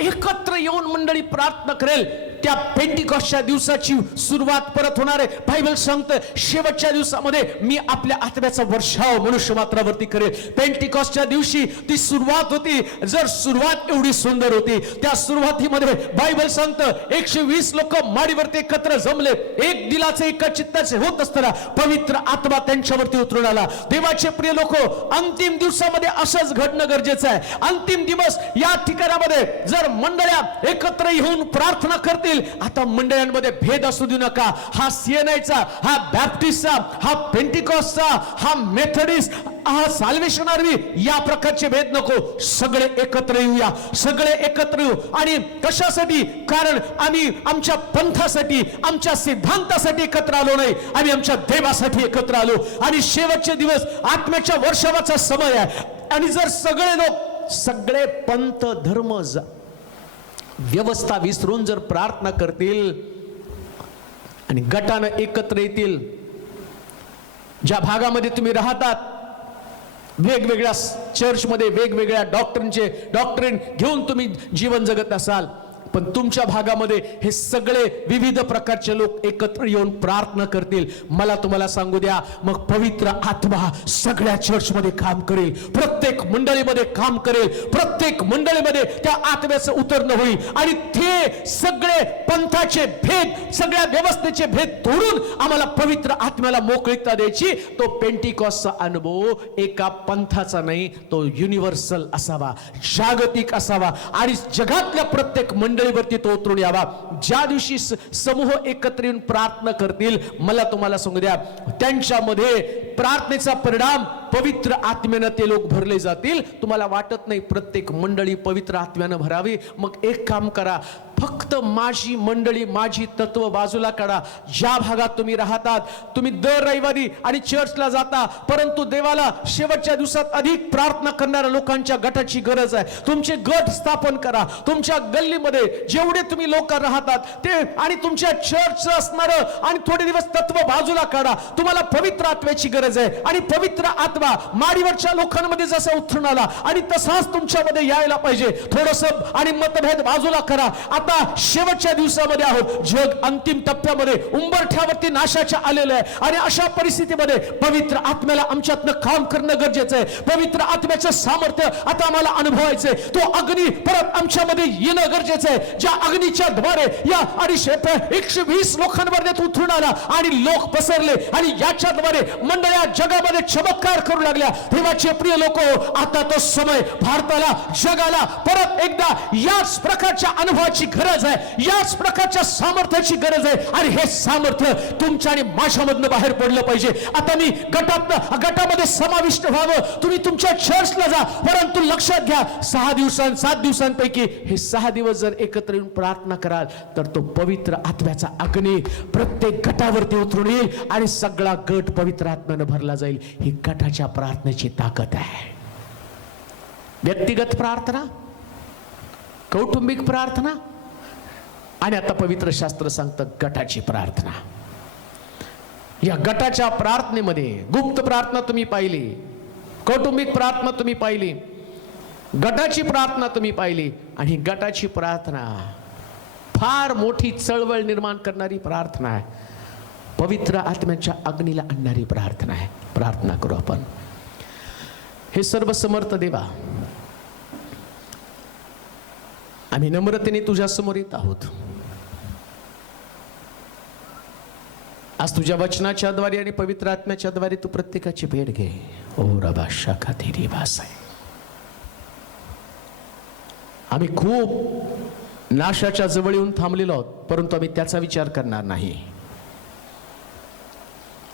एकत्र येऊन मंडळी प्रार्थना करेल. त्या पेंटिकॉस्टच्या दिवसाची सुरुवात परत होणार आहे. बायबल सांगतं शेवटच्या दिवसामध्ये मी आपल्या आत्म्याचा वर्षाव मनुष्य मात्रावरती करेल. पेंटिकॉस्टच्या दिवशी ती सुरुवात होती. जर सुरुवात एवढी सुंदर होती, त्या सुरुवातीमध्ये बायबल सांगतं 120 लोक माडीवरती एकत्र जमले, एक दिलाचे एका चित्ताचे होत असताना पवित्र आत्मा त्यांच्यावरती उतरून आला. देवाचे प्रिय लोक, अंतिम दिवसामध्ये असंच घडणं गरजेचं आहे. अंतिम दिवस या ठिकाणामध्ये जर मंडळ्या एकत्र येऊन प्रार्थना करतील म्हणतील आता मंडळांमध्ये भेद असू देऊ नका. हा सीएनआयचा, हा बॅप्टिस्टचा, हा पेंटिकॉस्टचा, हा मेथडिस्ट, हा साल्वेशन आर्मी, या प्रकारचे भेद नको. सगळे एकत्र येऊया, सगळे एकत्र येऊ. आणि कशासाठी? कारण आम्ही आमच्या पंथासाठी, आमच्या सिद्धांतासाठी एकत्र आलो नाही, आम्ही आमच्या देवासाठी एकत्र आलो. आणि शेवटचे दिवस आत्म्याच्या वर्षावाचा समय आहे. आणि जर सगळे लोक, सगळे पंथ, धर्म, व्यवस्था विसरून जर प्रार्थना करतील आणि गटानं एकत्र येतील, ज्या भागामध्ये तुम्ही राहतात, वेगवेगळ्या चर्चमध्ये वेगवेगळ्या डॉक्ट्रिन घेऊन तुम्ही जीवन जगत असाल, पण तुमच्या भागामध्ये हे सगळे विविध प्रकारचे लोक एकत्र येऊन प्रार्थना करतील, मला तुम्हाला सांगू द्या, मग पवित्र आत्मा सगळ्या चर्चमध्ये काम करेल, प्रत्येक मंडळीमध्ये काम करेल, प्रत्येक मंडळीमध्ये त्या आत्म्याचं उतरणं होईल. आणि ते सगळे पंथाचे भेद, सगळ्या व्यवस्थेचे भेद तोडून आम्हाला पवित्र आत्म्याला मोकळीकता द्यायची. तो पेंटिकॉस्टचा अनुभव एका पंथाचा नाही, तो युनिव्हर्सल असावा, जागतिक असावा आणि जगातल्या प्रत्येक मंडळीवरती तो उतरून यावा. ज्या दिवशी समूह एकत्र येऊन प्रार्थना करतील, मला तुम्हाला सांगू द्या, त्यांच्यामध्ये प्रार्थनेचा परिणाम पवित्र आत्म्यानं ते लोक भरले जातील. तुम्हाला वाटत नाही प्रत्येक मंडळी पवित्र आत्म्यानं भरावी? मग एक काम करा, फक्त माझी मंडळी, माझी तत्व बाजूला काढा. ज्या भागात तुम्ही राहतात, तुम्ही दर रविवारी आणि चर्चला जाता, परंतु देवाला शेवटच्या दिवसात अधिक प्रार्थना करणाऱ्या लोकांच्या गटाची गरज आहे. तुमचे गट स्थापन करा. तुमच्या गल्लीमध्ये जेवढे तुम्ही लोक राहतात ते, आणि तुमच्या चर्चचं असणारं आणि थोडे दिवस तत्व बाजूला काढा. तुम्हाला पवित्र आत्म्याची गरज आहे. आणि पवित्र आत्मा माडीवरच्या लोकांमध्ये जसा उतरून आला आणि तसाच तुमच्यामध्ये यायला पाहिजे. थोडंसं आणि मतभेद बाजूला करा. आता शेवटच्या दिवसामध्ये आहोत, जग अंतिम टप्प्यामध्ये उंबरठ्यावरती नाशाच्या आलेलं आहे. आणि अशा परिस्थितीमध्ये पवित्र आत्म्याला आमच्यातनं काम करणं गरजेचं आहे. पवित्र आत्म्याचं सामर्थ्य आता आम्हाला अनुभवायचंय. तो अग्नी परत आमच्यामध्ये येणं गरजेचं आहे. ज्या अग्नीच्या द्वारे या 120 लोकांवर उतरून आला आणि लोक पसरले आणि याच्याद्वारे मंडळ्या जगामध्ये चमत्कार करू लागल्या. देवाचे प्रिय लोक, आता तो समय भारताला, जगाला परत एकदा याच प्रकारच्या अनुभवाची गरज आहे, याच प्रकारच्या सामर्थ्याची गरज आहे. आणि हे सामर्थ्य तुमच्या आणि माझ्यामधनं बाहेर पडलं पाहिजे. आता मी गटामध्ये समाविष्ट व्हावं, तुम्ही तुमच्या चर्चला जा, परंतु लक्षात घ्या, 7 दिवसांपैकी हे 6 दिवस जर एकत्र येऊन प्रार्थना कराल तर तो पवित्र आत्म्याचा अग्नी प्रत्येक गटावरती उतरून येईल आणि सगळा गट पवित्र आत्म्यानं भरला जाईल. ही गटाच्या प्रार्थनेची ताकद आहे. व्यक्तिगत प्रार्थना, कौटुंबिक प्रार्थना, आणि आता पवित्र शास्त्र सांगतं गटाची प्रार्थना. या गटाच्या प्रार्थनेमध्ये गुप्त प्रार्थना तुम्ही पाहिली, कौटुंबिक प्रार्थना तुम्ही पाहिली, गटाची प्रार्थना तुम्ही पाहिली, आणि गटाची प्रार्थना फार मोठी चळवळ निर्माण करणारी प्रार्थना आहे. पवित्र आत्म्याच्या अग्नीला आणणारी प्रार्थना आहे. प्रार्थना करू आपण. हे सर्व समर्थ देवा, आम्ही नम्रतेने तुझ्या समोर येत आहोत. आज तुझ्या वचनाच्या द्वारे आणि पवित्र आत्म्याच्या द्वारे तू प्रत्येकाची भेट घे. ओ रबा शाखा तेरी भास आहे. आम्ही खूप नाशाच्या जवळ येऊन थांबलेलो आहोत, परंतु आम्ही त्याचा विचार करणार नाही.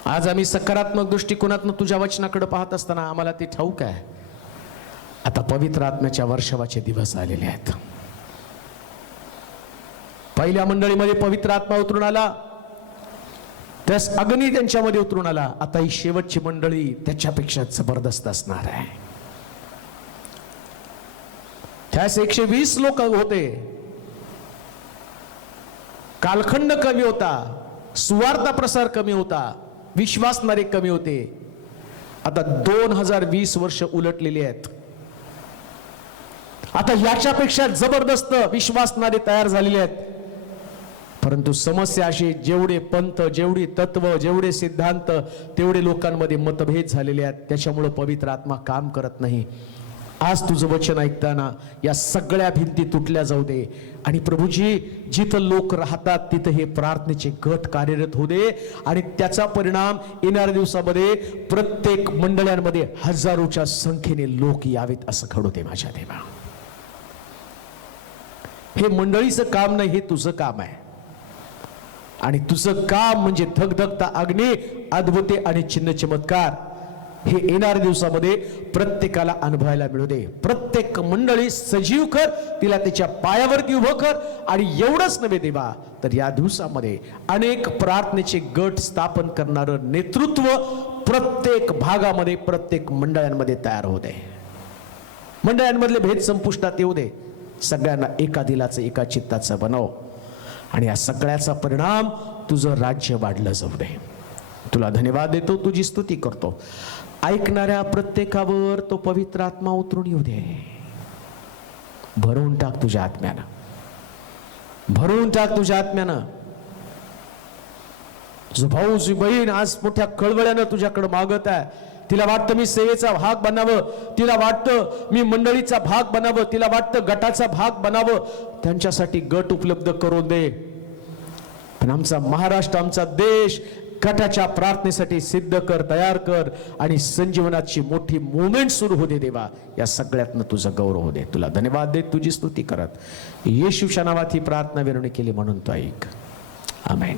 आज आम्ही सकारात्मक दृष्टिकोनातून तुझ्या वचनाकडे पाहत असताना आम्हाला ते ठाऊक आहे, आता पवित्र आत्म्याच्या वर्षावाचे दिवस आलेले आहेत. पहिल्या मंडळीमध्ये पवित्र आत्मा उतरून आला, त्यास अग्नी त्यांच्यामध्ये उतरून आला. आता ही शेवटची मंडळी त्याच्यापेक्षा जबरदस्त असणार आहे. त्यास 120 लोक होते. कालखंड कमी होता, सुवार्ता प्रसार कमी होता, विश्वासणारे कमी होते. आता 2020 वर्ष उलटलेली आहेत. आता याच्यापेक्षा जबरदस्त विश्वासणारे तयार झालेले आहेत. परंतु समस्या अशी, जेवढे पंथ, जेवढी तत्व, जेवढे सिद्धांत, तेवढे लोकांमध्ये मतभेद झालेले आहेत. त्याच्यामुळे पवित्र आत्मा काम करत नाही. आज तुझं वचन ऐकताना या सगळ्या भिंती तुटल्या जाऊ दे. आणि प्रभूजी, जिथं लोक राहतात तिथं हे प्रार्थनेचे गट कार्यरत होऊ दे. आणि त्याचा परिणाम येणाऱ्या दिवसामध्ये प्रत्येक मंडळांमध्ये हजारोच्या संख्येने लोक यावेत असं घडू दे माझ्या देवा. हे मंडळीचं काम नाही, हे तुझं काम आहे. आणि तुझं काम म्हणजे धगधगता अग्नी, अद्भुते आणि चिन्ह चमत्कार हे येणाऱ्या दिवसामध्ये प्रत्येकाला अनुभवायला मिळू दे. प्रत्येक मंडळी सजीव कर, तिला त्याच्या पायावरती उभं कर. आणि एवढंच नव्हे देवा, तर या दिवसामध्ये अनेक प्रार्थनेचे गट स्थापन करणारं नेतृत्व प्रत्येक भागामध्ये, प्रत्येक मंडळांमध्ये तयार होऊ दे. मंडळांमधले भेद संपुष्टात येऊ दे. सगळ्यांना एका दिलाचं, एका चित्ताचं बनव. आणि या सगळ्याचा परिणाम तुझं राज्य वाढलं जाऊ दे. तुला धन्यवाद देतो, तुझी स्तुती करतो. ऐकणाऱ्या प्रत्येकावर तो पवित्र आत्मा उतरून येऊ दे. भरून टाक तुझ्या आत्म्यानं, भरून टाक तुझ्या आत्म्यानं. जो भाऊ, जी बहीण आज मोठ्या कळवळ्यानं तुझ्याकडे मागत आहे, तिला वाटतं मी सेवेचा भाग बनावं, तिला वाटतं मी मंडळीचा भाग बनावं, तिला वाटतं गटाचा भाग बनावं, त्यांच्यासाठी गट उपलब्ध करून दे. पण आमचा महाराष्ट्र, आमचा देश गटाच्या प्रार्थनेसाठी सिद्ध कर, तयार कर. आणि संजीवनाची मोठी मुवमेंट सुरू होते देवा. या सगळ्यातनं तुझा गौरव हो दे. तुला धन्यवाद देत तुझी स्तुती करत येशूच्या नावात ही प्रार्थना विनवणी केली म्हणून तो ऐक. आमेन.